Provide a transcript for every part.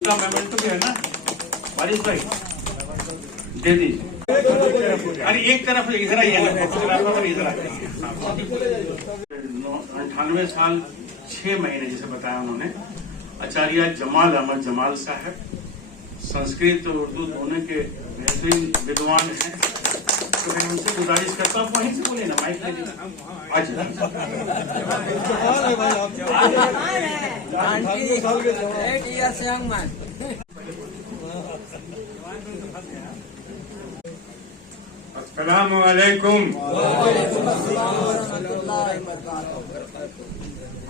Memento भी है ना बारिश भाई, दे दीजिए। अरे एक तरफ इधर आइए ना, फोटोग्राफर इधर आइए। 98 साल 6 महीने जैसे बताया उन्होंने। आचार्य जमाल अहमद जमाल साहब संस्कृत और उर्दू दोनों के बेहतरीन विद्वान हैं, तो मैं उनसे गुजारिश करता हूँ वहीं से बोले ना, माइक ले लीजिए। अस्सलामु अलैकुम।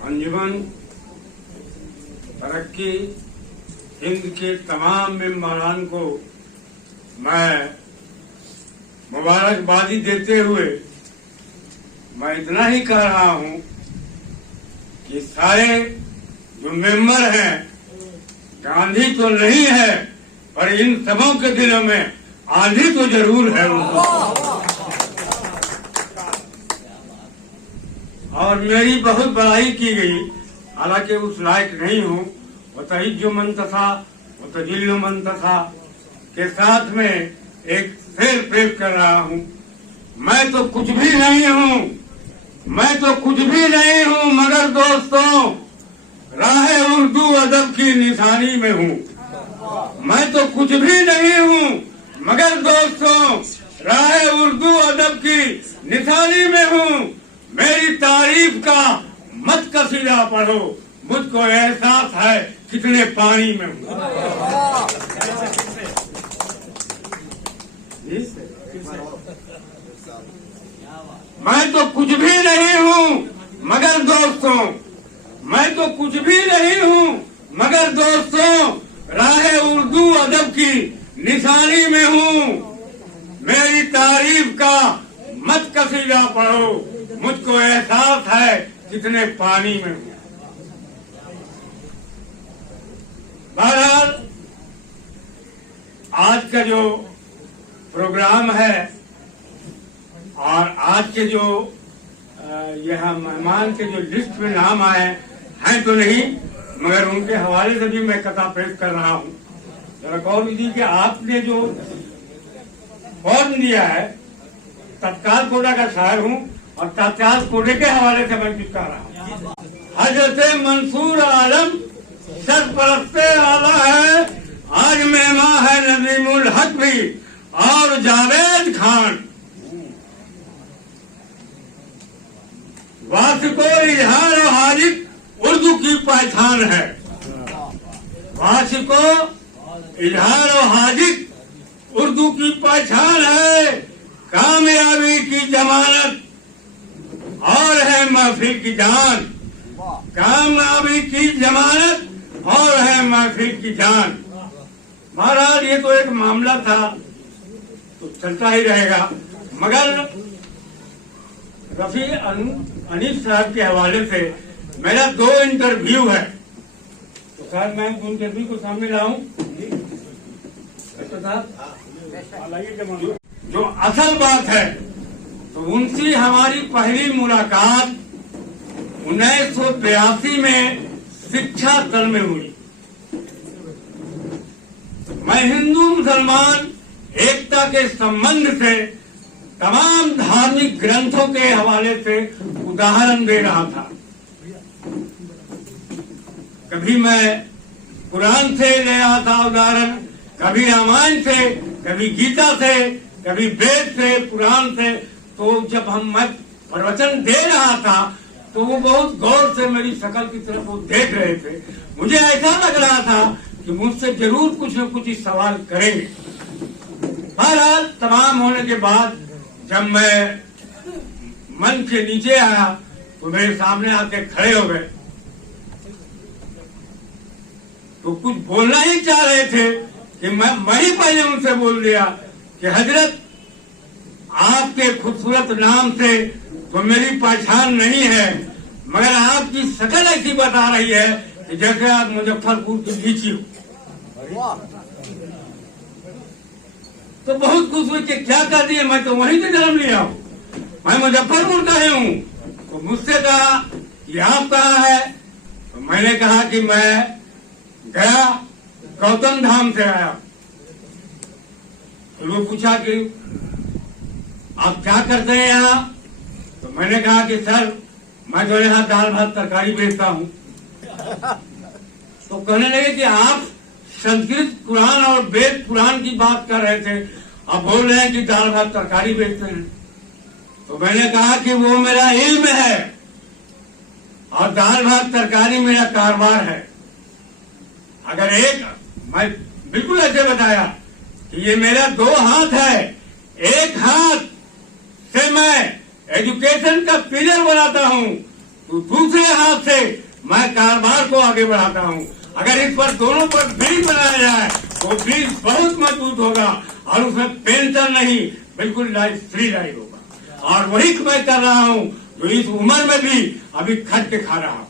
अंजुमन तरक्की हिंद के तमाम मेंबरान को मैं मुबारकबादी देते हुए मैं इतना ही कह रहा हूं कि सारे जो मेंबर हैं, गांधी तो नहीं है पर इन सबों के दिलों में आंधी तो जरूर है उनको। और मेरी बहुत बड़ाई की गई, हालांकि उस लायक नहीं हूँ। वतहिज्जु मन तथा वतजिल्लु मन तथा के साथ में एक शेर पेश कर रहा हूँ। मैं तो कुछ भी नहीं हूँ, मैं तो कुछ भी नहीं हूँ, मगर दोस्तों राहे उर्दू अदब की निशानी में हूँ। मैं तो कुछ भी नहीं हूँ, मगर दोस्तों राहे उर्दू अदब की निशानी में हूँ। मेरी तारीफ का मत कसीदा पढ़ो, मुझको एहसास है कितने पानी में हूँ। मैं तो कुछ भी नहीं हूँ, मगर दोस्तों मैं तो कुछ भी नहीं हूँ, मगर दोस्तों राहे उर्दू अदब की निशानी में हूँ। मेरी तारीफ का मत कसीदा पढ़ो, मुझको एहसास है कितने पानी में हूँ। बहरहाल आज का जो प्रोग्राम है और आज के जो यहाँ मेहमान के जो लिस्ट में नाम आए हैं तो नहीं, मगर उनके हवाले से भी मैं कथा पेश कर रहा हूँ। जरा गौर कीजिए कि आपने जो फॉर्म दिया है, तत्काल कोटा का शायर हूँ और तत्काल कोटे के हवाले से मैं कुछ कर रहा हूँ। हजरत मंसूर आलम सरपरस्ते आला है, आज मेहमान है नदीमुल हक भी और जावेद खान। वासिको इजहार और हाजिक उर्दू की पहचान है। वासिको इजहार और हाजिक उर्दू की पहचान है। कामयाबी की जमानत और है महफिल की जान। कामयाबी की जमानत और है महफिल की जान। महाराज ये तो एक मामला था तो चलता ही रहेगा, मगर रफी अनीस साहब के हवाले से मेरा 2 इंटरव्यू है, तो शायद मैं उन इंटरव्यू को सामने लाऊं। जो असल बात है तो उनसे हमारी पहली मुलाकात 1982 में शिक्षा दल में हुई। मैं हिंदू मुसलमान एकता के संबंध से तमाम धार्मिक ग्रंथों के हवाले से उदाहरण दे रहा था। कभी मैं कुरान से ले रहा था उदाहरण, कभी रामायण से, कभी गीता से, कभी वेद से, पुराण से। तो जब मैं प्रवचन दे रहा था तो वो बहुत गौर से मेरी शक्ल की तरफ वो देख रहे थे। मुझे ऐसा लग रहा था कि मुझसे जरूर कुछ न कुछ सवाल करेंगे। बहरहाल तमाम होने के बाद जब मैं मंच के नीचे आया तो मेरे सामने आके खड़े हो गए, तो कुछ बोलना ही चाह रहे थे कि मैं ही पहले उनसे बोल दिया कि हजरत आपके खूबसूरत नाम से तो मेरी पहचान नहीं है, मगर आपकी शक्ल ऐसी बता रही है कि जैसे आप मुजफ्फरपुर की लीची हो। तो बहुत खुश हुई कि क्या कर दिए, मैं तो वहीं से जन्म लिया हूँ, मैं मुजफ्फरपुर का ही हूँ। तो मुझसे कहा कि आप कहाँ है, तो मैंने कहा कि मैं गया गौतम धाम से आया। तो वो पूछा कि आप क्या करते हैं यहाँ? तो मैंने कहा कि सर मैं तो यहाँ दाल भात तरकारी बेचता हूँ। तो कहने लगे कि आप संस्कृत कुरान और वेद पुराण की बात कर रहे थे, अब बोल रहे हैं कि दाल भात तरकारी बेचते हैं। तो मैंने कहा कि वो मेरा इल्म है और दाल भात तरकारी मेरा कारोबार है। अगर मैं बिल्कुल ऐसे बताया कि ये मेरा 2 हाथ है, एक हाथ से मैं एजुकेशन का पिलर बनाता हूँ, तो दूसरे हाथ से मैं कारोबार को आगे बढ़ाता हूँ। अगर इस पर दोनों पर ब्रिज बनाया जाए तो ब्रिज बहुत मजबूत होगा और उसमें पेंशन नहीं, बिल्कुल लाइफ फ्री लाइफ होगा। और वही मैं कर रहा हूँ जो इस उम्र में भी अभी खट के खा रहा हूँ।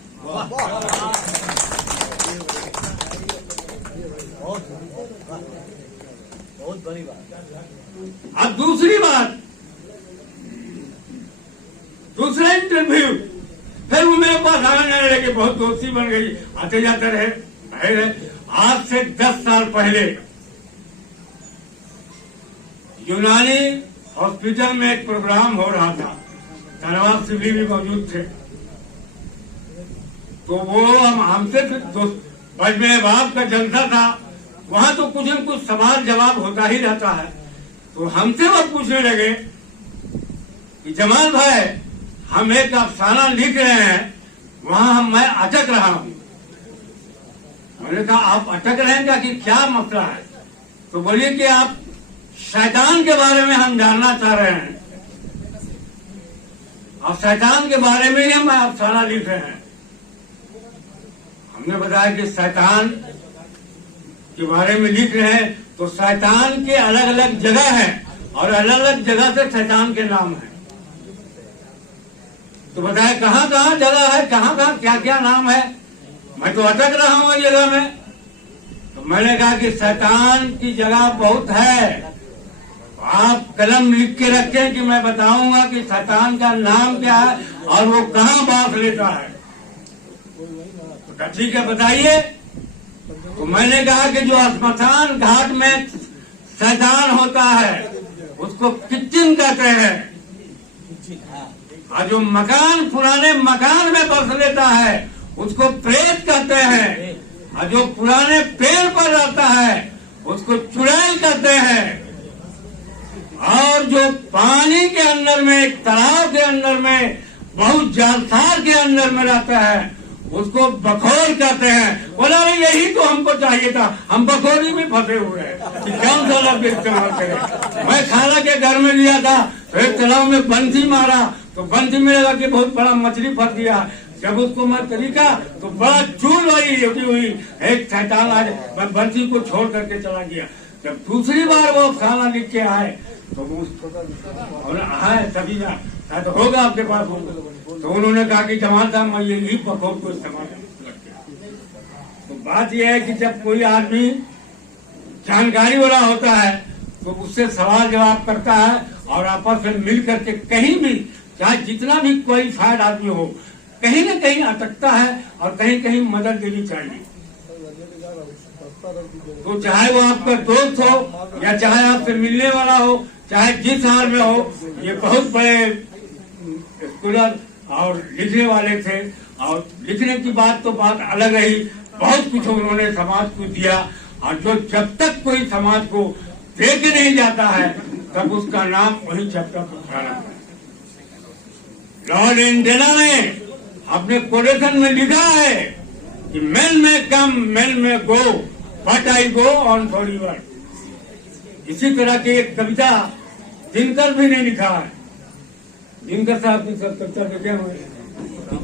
बहुत बड़ी बात। अब दूसरी बात, दूसरा इंटरव्यू, फिर वो मेरे पास आने जाने लगे, बहुत दोस्ती बन गई, आते जाते रहे। आज से 10 साल पहले यूनानी हॉस्पिटल में एक प्रोग्राम हो रहा था, धनवाद सिवली भी मौजूद थे। तो वो हमसे मेरे बाप का जलसा था, वहां तो कुछ न कुछ सवाल जवाब होता ही रहता है। तो हमसे वो पूछने लगे कि जमाल भाई हम एक अफसाना लिख रहे हैं, वहां मैं अटक रहा हूं। मैंने कहा आप अटक रहे हैं कि क्या मसला है? तो बोलिए कि आप शैतान के बारे में हम जानना चाह रहे हैं, और शैतान के बारे में ही हम अफसाना लिख रहे हैं। हमने बताया कि शैतान के बारे में लिख रहे हैं, तो शैतान के अलग अलग जगह है और अलग अलग जगह से शैतान के नाम है। तो बताया कहाँ कहाँ जगह है, कहाँ कहाँ क्या क्या नाम है? मैं तो अटक रहा हूँ इस जगह में। तो मैंने कहा कि शैतान की जगह बहुत है, आप कलम लिख के रखें कि मैं बताऊंगा कि शैतान का नाम क्या है और वो कहाँ बास लेता है। तो ठीक है बताइए। तो मैंने कहा कि जो श्मशान घाट में शैतान होता है उसको किचन कहते हैं, और जो मकान पुराने मकान में बस लेता है उसको प्रेत कहते हैं, और जो पुराने पेड़ पर रहता है उसको चुड़ैल कहते हैं, और जो पानी के अंदर में, एक तालाब के अंदर में, बहुत जालसार के अंदर में रहता है उसको बखोर कहते हैं। बोला यही तो हमको चाहिए था, हम बखोरी में फंसे हुए हैं, कौन सा लफ्ज इस्तेमाल करें। मैं खाला के घर में लिया था, तो एक तालाब में बंसी मारा, तो बंसी में लगा कि बहुत बड़ा मछली फंस गया। जब उसको मैं तरीका तो बड़ा चूल वाली उठी हुई एक शैतान आज बंसी को छोड़ करके चला गया। जब दूसरी बार वो खाना लिख के आए तो और आए तभी तो होगा आपके पास होगा। तो उन्होंने कहा कि जमाल साहब मैं यही बखौर को इस्तेमाल करके। तो बात यह है कि जब कोई आदमी जानकारी वाला होता है तो उससे सवाल जवाब करता है और आपस में मिल करके कहीं भी, चाहे जितना भी क्वालिफाइड आदमी हो, कहीं न कहीं अटकता है और कहीं कहीं मदद देनी चाहिए। तो चाहे वो आपका दोस्त हो या चाहे आपसे मिलने वाला हो, चाहे जिस हाल में हो, ये बहुत बड़े स्कॉलर और लिखने वाले थे। और लिखने की बात तो बात अलग रही, बहुत कुछ उन्होंने समाज को दिया। और जो जब तक कोई समाज को दे के नहीं जाता है तब उसका नाम वही चैप्टर पुराना है। लॉर्ड इंडिया ने अपने कोटेशन में लिखा है कि मेल में come men may go, but I go on forever. इसी तरह की एक कविता दिनकर भी ने लिखा है। दिनकर साहब की सब कविता लिखे हुए,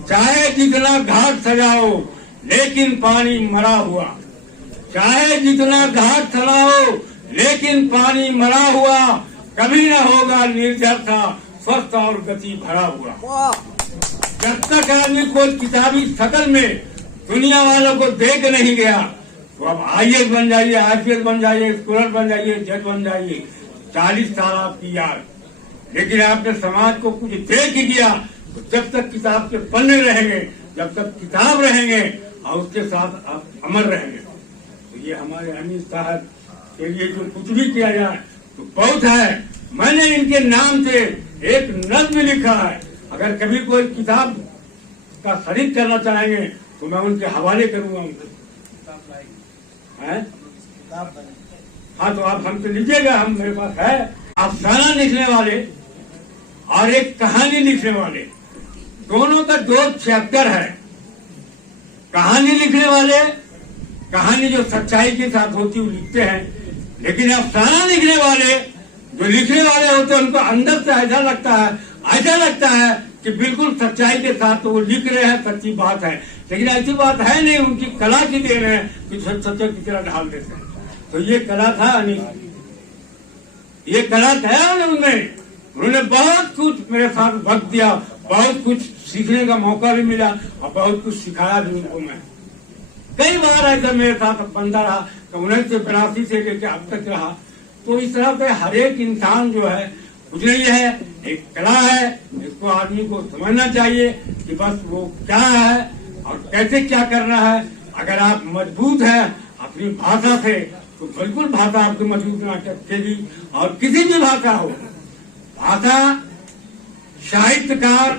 चाहे जितना घाट सजाओ लेकिन पानी मरा हुआ, चाहे जितना घाट सजाओ लेकिन पानी मरा हुआ, कभी न होगा निर्जर था स्वस्थ और गति भरा हुआ। जब तक आदमी को किताबी शकल में दुनिया वालों को देख नहीं गया तो अब IAS बन जाइए, IPS बन जाइए, स्कॉलर बन जाइए, जज बन जाइए, 40 साल आपकी याद। लेकिन आपने समाज को कुछ दे के किया तो जब तक किताब के पन्ने रहेंगे, जब तक किताब रहेंगे और उसके साथ आप अमर रहेंगे। तो ये हमारे अनिल साहब के लिए जो कुछ भी किया जाए तो बहुत है। मैंने इनके नाम से एक नज्म लिखा है, अगर कभी कोई किताब का खरीद करना चाहेंगे तो मैं उनके हवाले करूंगा उनको। हाँ, तो आप हमसे लीजिएगा, हम मेरे पास है। अफसाना लिखने वाले और एक कहानी लिखने वाले, दोनों का 2 चैप्टर है। कहानी लिखने वाले कहानी जो सच्चाई के साथ होती है वो लिखते हैं, लेकिन अफसाना लिखने वाले जो लिखने वाले होते हैं उनको अंदर से ऐसा लगता है कि बिल्कुल सच्चाई के साथ तो वो लिख रहे हैं, सच्ची बात है, लेकिन ऐसी बात है नहीं, उनकी कला की देन है कि सच्चाई की तरह ढाल देते हैं। तो ये कला था अनिल, ये कला था उनमें। उन्होंने बहुत कुछ मेरे साथ वक्त दिया, बहुत कुछ सीखने का मौका भी मिला और बहुत कुछ सिखाया भी उनको। मैं कई बार ऐसा मेरे साथ बनता रहा कि 1982 से लेकर अब तक रहा। तो इस तरह से हर एक इंसान जो है कुछ नहीं है, एक कला है, इसको आदमी को समझना चाहिए कि बस वो क्या है और कैसे क्या करना है। अगर आप मजबूत हैं अपनी भाषा से तो बिल्कुल भाषा आपकी मजबूत ना करेगी। और किसी भी भाषा हो, भाषा साहित्यकार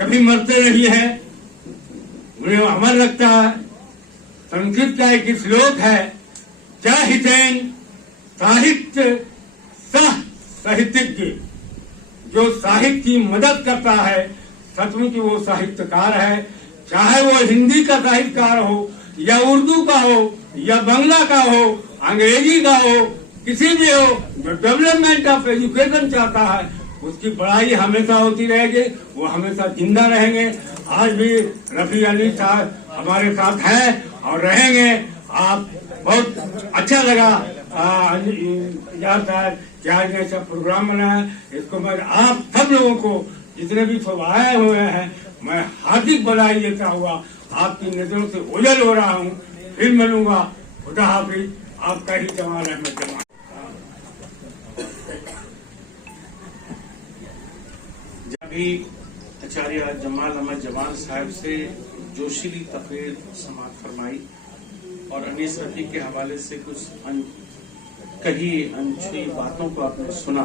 कभी मरते नहीं है, उन्हें अमर लगता है। संस्कृत का एक श्लोक है, चाहितेन साहित्य सह साहित्यज्ञ, जो साहित्य की मदद करता है सचमुच वो साहित्यकार है। चाहे वो हिंदी का साहित्यकार हो या उर्दू का हो या बांग्ला का हो, अंग्रेजी का हो, किसी भी हो, जो डेवलपमेंट ऑफ एजुकेशन चाहता है उसकी पढ़ाई हमेशा होती रहेगी, वो हमेशा जिंदा रहेंगे। आज भी रफी अली साहब हमारे साथ हैं और रहेंगे। आप बहुत अच्छा लगा यार साहब क्या ऐसा प्रोग्राम बनाया, इसको मैं आप सब लोगों को जितने भी सब आए हुए हैं मैं हार्दिक बधाई देता हुआ आपकी नजरों से ओझल हो रहा हूँ। फिर मिलूंगा, खुदा हाफिज। आपका ही जमाल अहमद जमाल। अभी आचार्य जमाल अहमद जमाल साहब से जोशीली तकरीर समाप्त फरमाई और अनीस रफी के हवाले से कुछ कही अनछुई बातों को आपने सुना।